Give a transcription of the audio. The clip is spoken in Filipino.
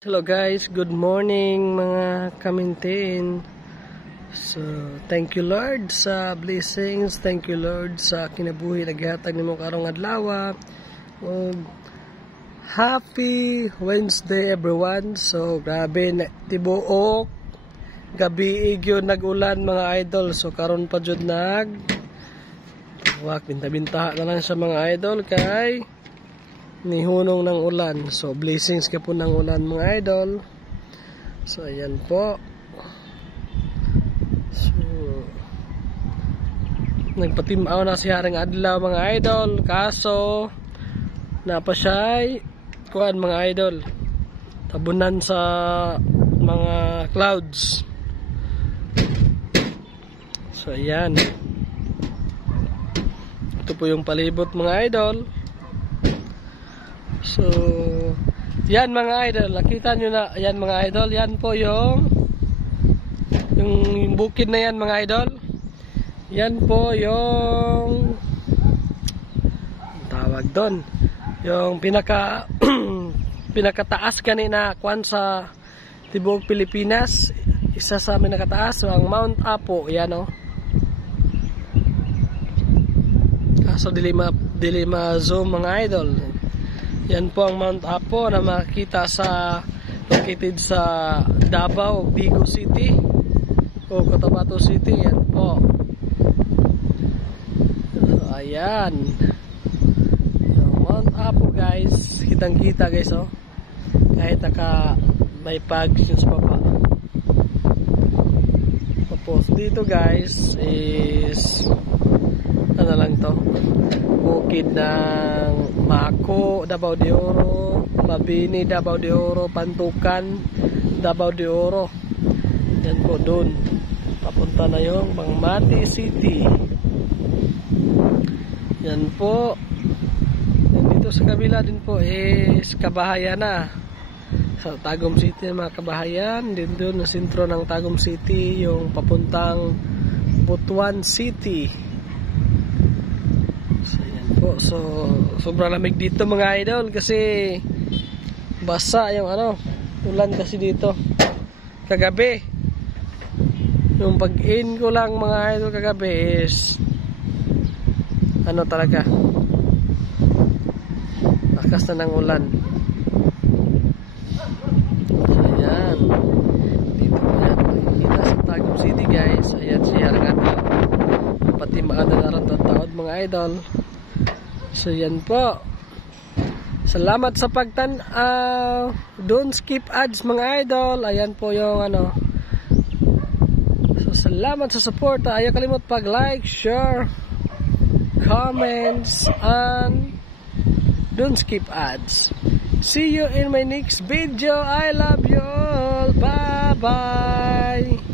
Hello guys, good morning mga kamintin. So, thank you Lord sa blessings, thank you Lord sa kinabuhi na gihatag nimo karong adlaw. Happy Wednesday everyone. So, grabe na tibuok. Gabi gyud nag-ulan mga idol. So, karon pa jud binta-binta na lang sa mga idol kay nihunong ng ulan. So blessings ka po ng ulan mga idol. So ayan po. So nagpatimaw na si Haring Adlaw mga idol, kaso napasyay kuan mga idol, tabunan sa mga clouds. So ayan, ito po yung palibot mga idol. So, yan mga idol, nakita nyo na, yan mga idol, yan po yung bukid na yan mga idol. Yan po yung tawag doon, yung pinakataas kanina kwan sa tibuok Pilipinas, isa sa amin nakataas, so ang Mount Apo, yan o. Kaso dili ma-zoom mga idol. Yan po ang Mount Apo na makikita located sa Davao, Vigo City o Cotabato City. Yan po. So, ayan. So, Mount Apo guys. Kitang-kita guys oh. Kahit may pags yun sa baba. Tapos dito guys is ano lang to, bukid ng Mako, Davao de Oro, Mabini, Davao de Oro, Pantukan, Davao de Oro. Yan po dun, papunta na yung Mangmati City. Yan po. Yan dito sa kabila din po is Kabahayan na, sa Tagum City mga kabahayan. Din doon sa sentro ng Tagum City yung papuntang Butuan City. So, sobrang lamig dito mga idol kasi basa yung ulan kasi dito kagabi. Yung pag-in ko lang mga idol kagabi is talaga lakas na ng ulan. Ayan, dito yan makikita sa Tagum City guys. Ayan si Haring Adlaw, pati maadaran taod mga idol. So yan po. Salamat sa pagtanaw. Don't skip ads mga idol. Ayan po yung So salamat sa support. Ayaw kalimot pag-like, share, comments, and don't skip ads. See you in my next video. I love you all. Bye bye.